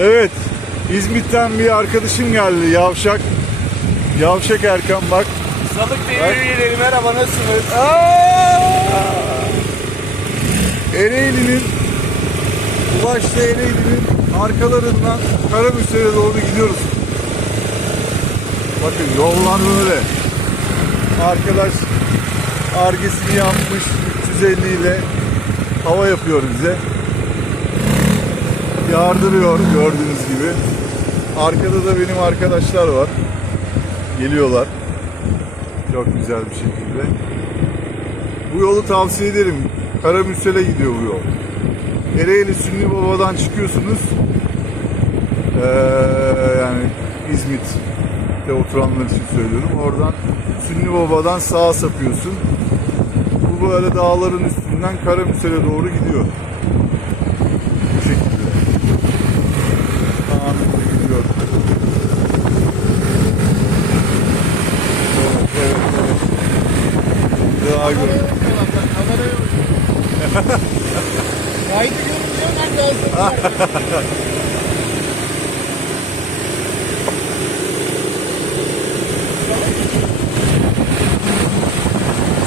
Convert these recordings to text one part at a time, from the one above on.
Evet. İzmit'ten bir arkadaşım geldi. Yavşak. Yavşak Erkan bak. Salık TV üyeleri merhaba nasılsınız? Ereğli'nin Ulaş'ta Ereğli'nin arkalarından Karamürsel'e doğru gidiyoruz. Bakın yollar böyle. Arkadaş argesini yapmış 350 ile hava yapıyor bize. Yardırıyor gördüğünüz gibi. Arkada da benim arkadaşlar var. Geliyorlar. Çok güzel bir şekilde. Bu yolu tavsiye ederim. Karamürsel'e gidiyor bu yol. Ereğli Sünni Baba'dan çıkıyorsunuz. Ee, yani İzmit'te oturanlar için söylüyorum. Oradan Sünni Baba'dan sağa sapıyorsun. Bu böyle dağların üstünden Karamürsel'e doğru gidiyor. Bu şekilde. Anında gidiyor. Evet, evet, gör. Kaydı görünüyor?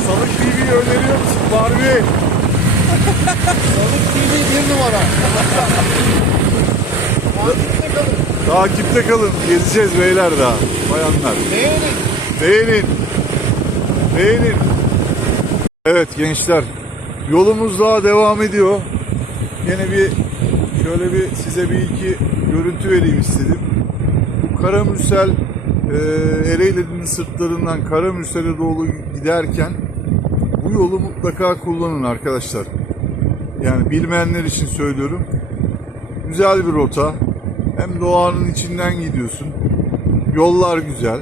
Salık TV'yi öneriyor musun Barbie? Salık TV bir numara. Takipte kalın. Takipte kalın. Gezeceğiz beyler daha. Bayanlar. Beğenin. Beğenin. Beğenin. Evet gençler. Yolumuz daha devam ediyor. Yine bir şöyle bir size bir iki görüntü vereyim istedim. Bu Karamürsel e, Ereğli'nin sırtlarından Karamürsel'e doğru giderken bu yolu mutlaka kullanın arkadaşlar. Yani bilmeyenler için söylüyorum. Güzel bir rota. Hem doğanın içinden gidiyorsun. Yollar güzel.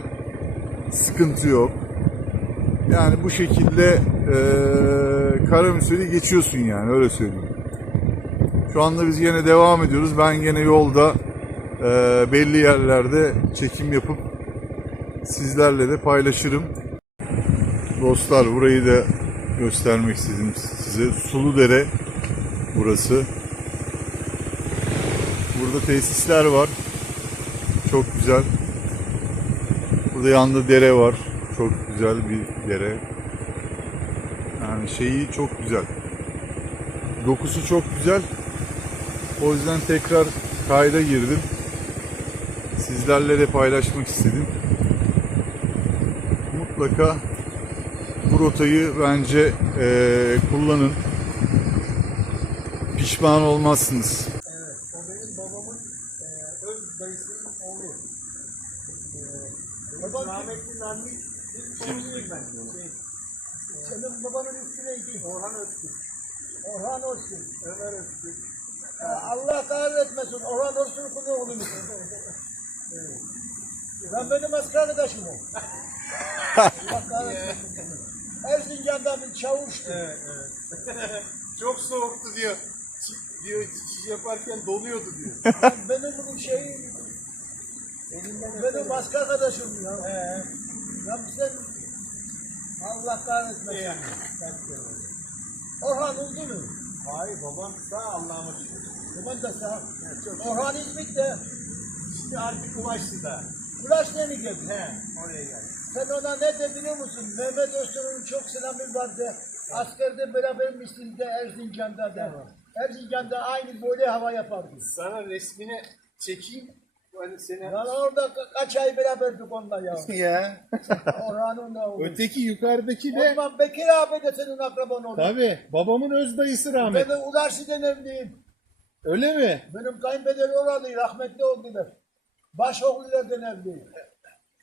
Sıkıntı yok. Yani bu şekilde e, Karamürsel'i geçiyorsun yani öyle söyleyeyim. Şu anda biz yine devam ediyoruz. Ben yine yolda e, belli yerlerde çekim yapıp sizlerle de paylaşırım. Dostlar burayı da göstermek istedim size. Suludere burası. Burada tesisler var. Çok güzel. Burada yanında dere var. Çok güzel bir dere. Yani şeyi çok güzel. Dokusu çok güzel. O yüzden tekrar kayda girdim. Sizlerle de paylaşmak istedim. Mutlaka bu rotayı bence eee, kullanın. Pişman olmazsınız. O benim babamın e, öz dayısının oğlu. E, rahmetli. Şey, senin babanın ismi neydi? Orhan Öztürk. Orhan Öztürk. Ömer Öztürk. Allah kahretmesin. Orhan Öztürk'ün oğlu musun? evet. Ben benim asker arkadaşım o. Allah kahretmesin. Erzincan'da bir çavuştu. Evet, evet. Çok soğuktu diyor. Diyor çiş yaparken donuyordu diyor. benim bu şey benim başka arkadaşım ya. Ee, ya sen Allah kahretmesin. Yani. Orhan oldu mu? Hayır babam sağ Allah'ıma şükür. Baban da sağ. Orhan İzmit'te. Şimdi artık Ulaşlı'da. Ulaş'ta mı geldi? He, oraya geldi. Sen ona ne de biliyor musun? Mehmet Öztürk'ün çok selamı vardı. Askerde berabermişsin de Erzincan'da da. Erzincan'da aynı böyle hava yapardı. Sana resmini çekeyim. Hani seni... Yani orada ka- kaç ay beraberdik onunla ya. Ya. Orhan'ın da oğlu. Öteki yukarıdaki O de zaman Bekir abi de senin akraban oldu. tabi babamın öz dayısı Ben rahmet. de Ulaşlı'dan evliyim. Öyle mi? Benim kayınpeder oralı, rahmetli oldular. Başoğullardan evliyim.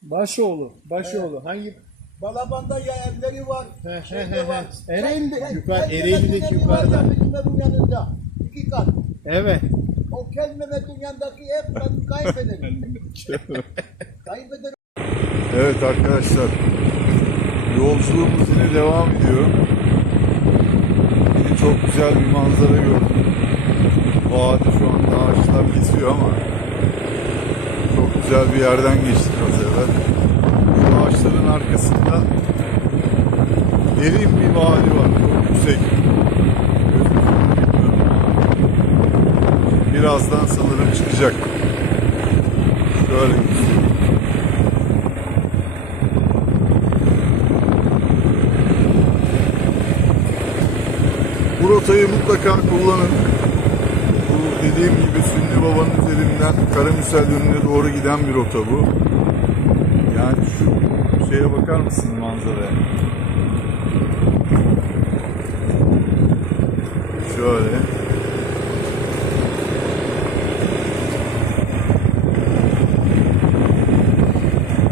Başoğlu. Başoğlu. Hangi? Balaban'da ya evleri var. He, he, şeyde he, var. he. Ereğli'de- Kel- yukarı- Ereğli'deki yukarıda. Bizim evin yanında. İki kat. Evet. O Kel Mehmet'in yanındaki ev benim kayınpederim. Kayınpederim. Evet arkadaşlar. Yolculuğumuz yine devam ediyor. Yine çok güzel bir manzara gördüm. Vadi şu anda ağaçlar kesiyor ama çok güzel bir yerden geçtik az evvel. Şu ağaçların arkasında derin bir vadi var. Çok yüksek. Gözüküyor mu bilmiyorum ama birazdan sanırım çıkacak. Şöyle. Bu rotayı mutlaka kullanın. Bu dediğim gibi Sünni Baba'nın üzerinden Karamüsel yönüne doğru giden bir rota bu. Yani şu şeye bakar mısın manzaraya? Şöyle.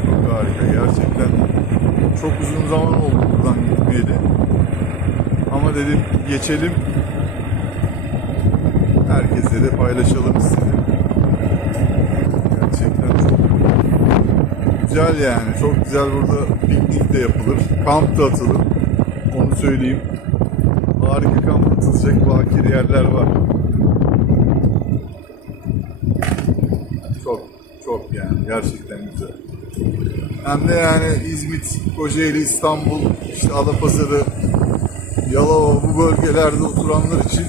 Çok harika gerçekten. Çok uzun zaman oldu buradan gitmeyeli. Ama dedim geçelim. Herkese de paylaşalım istedim. Gerçekten çok güzel yani. Çok güzel burada piknik de yapılır. Kamp da atılır. Onu söyleyeyim. Harika kamp atılacak bakir yerler var. Çok çok yani gerçekten güzel. Hem de yani İzmit, Kocaeli, İstanbul, işte Adapazarı, Yalova bu bölgelerde oturanlar için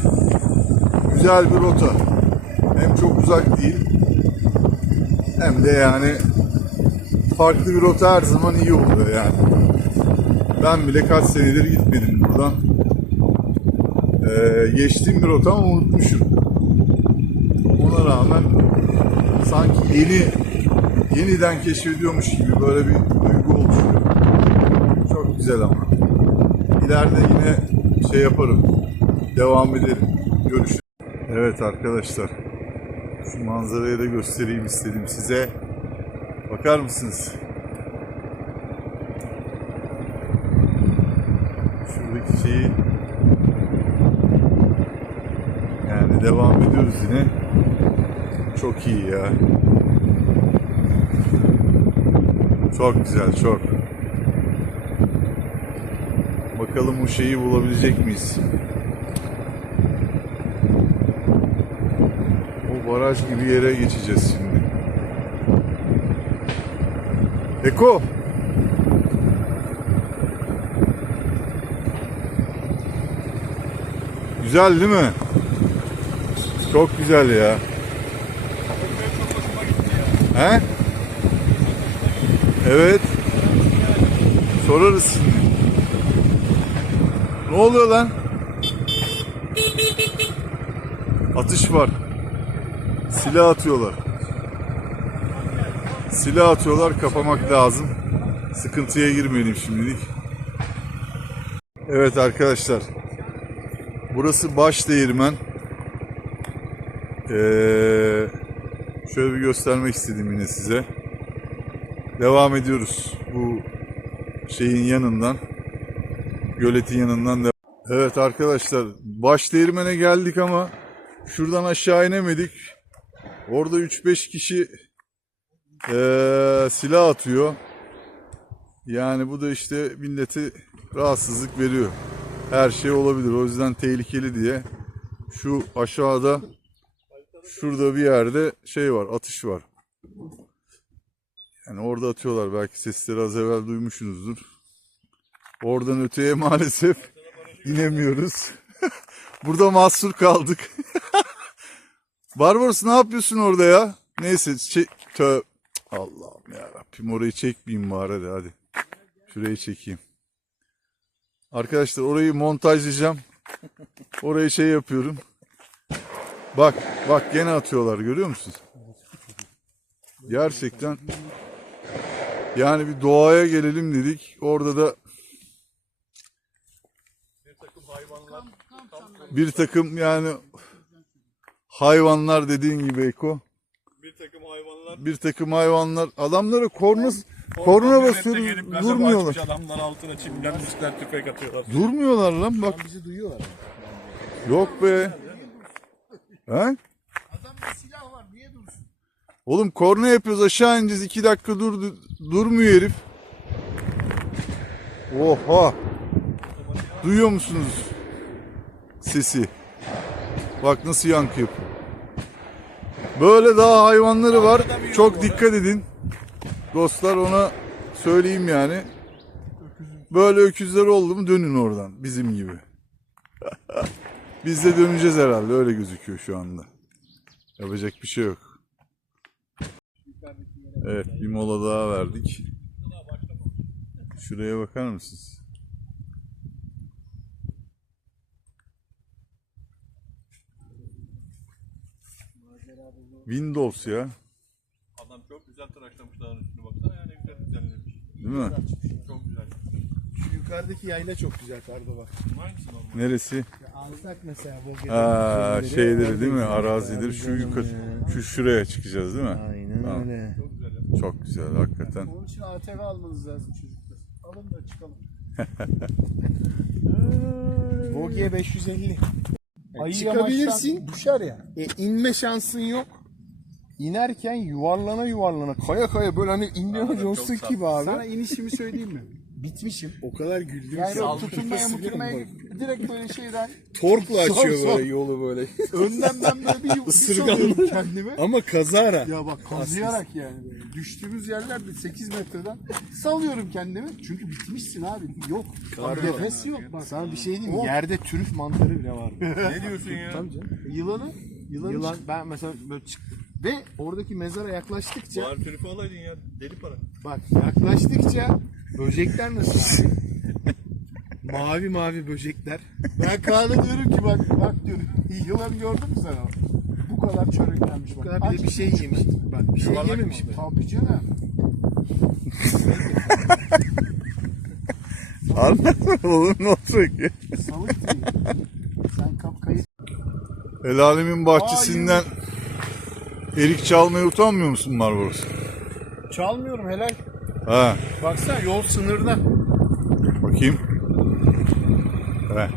güzel bir rota. Hem çok uzak değil hem de yani farklı bir rota her zaman iyi oluyor yani. Ben bile kaç senedir gitmedim buradan. Ee, geçtiğim bir rota ama unutmuşum. Ona rağmen sanki yeni yeniden keşfediyormuş gibi böyle bir duygu oluşuyor. Çok güzel ama. İleride yine şey yaparım. Devam edelim. Görüşürüz. Evet arkadaşlar. Şu manzarayı da göstereyim istedim size. Bakar mısınız? Şuradaki şeyi yani devam ediyoruz yine. Çok iyi ya. Çok güzel, çok. Bakalım o şeyi bulabilecek miyiz? O baraj gibi yere geçeceğiz şimdi. Eko! Güzel değil mi? Çok güzel ya. He? Evet. Sorarız. Ne oluyor lan? Atış var. Silah atıyorlar. Silah atıyorlar kapamak lazım. Sıkıntıya girmeyelim şimdilik. Evet arkadaşlar. Burası baş değirmen. Ee, şöyle bir göstermek istedim yine size. Devam ediyoruz bu şeyin yanından. Göletin yanından da. Evet arkadaşlar baş değirmene geldik ama şuradan aşağı inemedik. Orada 3-5 kişi eee, silah atıyor. Yani bu da işte milleti rahatsızlık veriyor. Her şey olabilir. O yüzden tehlikeli diye şu aşağıda şurada bir yerde şey var, atış var. Yani orada atıyorlar. Belki sesleri az evvel duymuşsunuzdur. Oradan öteye maalesef inemiyoruz. Burada mahsur kaldık. Barbaros ne yapıyorsun orada ya? Neyse çek... Tö... Allah'ım ya orayı çekmeyeyim bari hadi hadi. Şurayı çekeyim. Arkadaşlar orayı montajlayacağım. Orayı şey yapıyorum. Bak bak gene atıyorlar görüyor musunuz? Gerçekten yani bir doğaya gelelim dedik. Orada da bir takım yani hayvanlar dediğin gibi Eko. Bir takım hayvanlar Bir takım hayvanlar adamlara korna korna basıyoruz durmuyorlar. Adamlar altına çimlenmişler tüfek atıyorlar. Durmuyorlar lan bak. Bizi duyuyorlar. Yok be. He? Adamda silah var niye dursun? Oğlum korna yapıyoruz aşağı ineceğiz iki dakika dur durmuyor herif. Oha. Duyuyor musunuz sesi? Bak nasıl yankı yapıyor. Böyle daha hayvanları var. Çok dikkat edin. Dostlar ona söyleyeyim yani. Böyle öküzler oldu mu dönün oradan bizim gibi. Biz de döneceğiz herhalde öyle gözüküyor şu anda. Yapacak bir şey yok. Evet bir mola daha verdik. Şuraya bakar mısınız? Windows ya. Adam çok güzel tıraşlamış dağın üstünü baksana yani güzel düzenlemiş. Değil mi? Çok güzel. Şu yukarıdaki yayla çok güzel Kardo bak. Hangisi normal? Neresi? Ya alsak mesela bu Ha, şeyleri, değil mi? Arazidir. Şu yukarı. Şu şuraya çıkacağız değil mi? Aynen Tamam. öyle. Çok güzel hakikaten. Onun için ATV almanız lazım çocuklar. Alın da çıkalım. Vogue 550. Ayı çıkabilirsin. Düşer ya. E, inme şansın yok. İnerken yuvarlana yuvarlana kaya kaya böyle hani Indiana Jones'taki gibi abi. Sana inişimi söyleyeyim mi? Bitmişim. O kadar güldüm Yani ki. o tutunmaya mutunmaya direkt böyle şeyden Torkla açıyor böyle yolu böyle. önden ben böyle bir, salıyorum kendimi. Ama kazara. Ya bak kazıyarak yani. böyle. Düştüğümüz yerlerde 8 metreden salıyorum kendimi. Çünkü bitmişsin abi. Yok. Kardo. Nefes yok bak. Sana bir şey diyeyim mi? O- Yerde trüf mantarı bile var. Ne diyorsun ya? Tabii canım. Yılanı Yılanı Yılan ben mesela böyle çıktım. Ve oradaki mezara yaklaştıkça Bari tülüfü alaydın ya. Deli para. bak yaklaştıkça böcekler nasıl abi? mavi mavi böcekler. Ben Kaan'a diyorum ki bak bak diyorum. Yılanı gördün mü sen o? Bu kadar çöreklenmiş bak. Bu kadar bir de bir şey yemiştik. Bak bir şey yememiş mi? Tabii canım. Anladın mı oğlum ne olacak ya? Salık değil. Sen kap kayıt. El alemin bahçesinden erik çalmaya utanmıyor musun Barbaros? Çalmıyorum helal. Ha, Baksana yol sınırda. bakayım. He.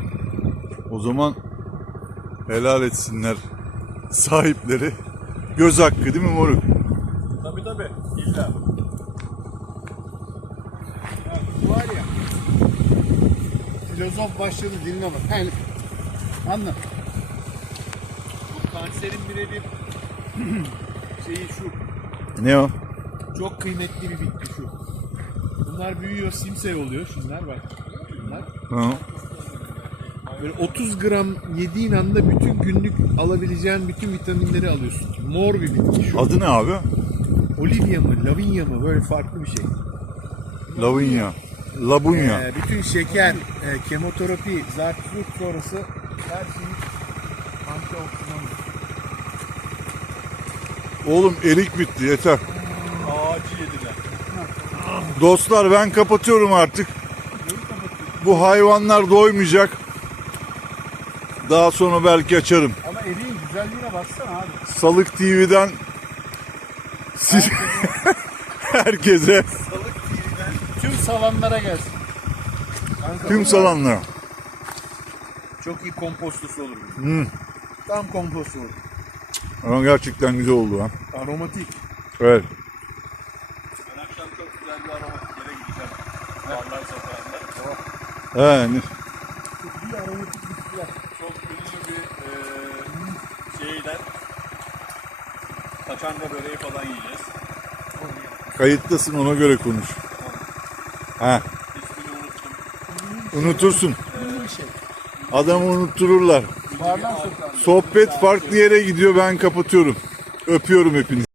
O zaman helal etsinler sahipleri. Göz hakkı değil mi moruk? Tabii tabii. İlla. Var ya. Filozof başladı dinle bak. Hani, anla. Bu kanserin birebir şeyi şu. Ne o? Çok kıymetli bir bitki şu. Bunlar büyüyor, simsey oluyor şunlar bak. Bunlar. Ha. Böyle 30 gram yediğin anda bütün günlük alabileceğin bütün vitaminleri alıyorsun. Mor bir bitki şu. Adı ne abi? Olivia mı, Lavinia mı böyle farklı bir şey. Lavinia. Labunya. Ee, bütün şeker, e, kemoterapi, zartfurt sonrası her şeyi antioksidan. Oğlum erik bitti yeter. Ağacı yediler. Dostlar ben kapatıyorum artık. Bu hayvanlar doymayacak. Daha sonra belki açarım. Ama eriğin güzelliğine baksana abi. Salık TV'den siz herkese Tüm salanlara gelsin. tüm salanlara. Çok iyi kompostosu olur. Hmm. Tam komposto olur. Ama gerçekten güzel oldu ha. Aromatik. Evet. Ben akşam çok güzel bir aromatik yere gideceğim. Varlar sokağında. Çok ünlü bir eee şeyden paçanga böreği falan yiyeceğiz. kayıttasın ona göre konuş. Ha, İsmini unuttum. unutursun. Adamı unuttururlar. Barlar sokağında. Sohbet farklı yere gidiyor ben kapatıyorum. Öpüyorum hepinizi.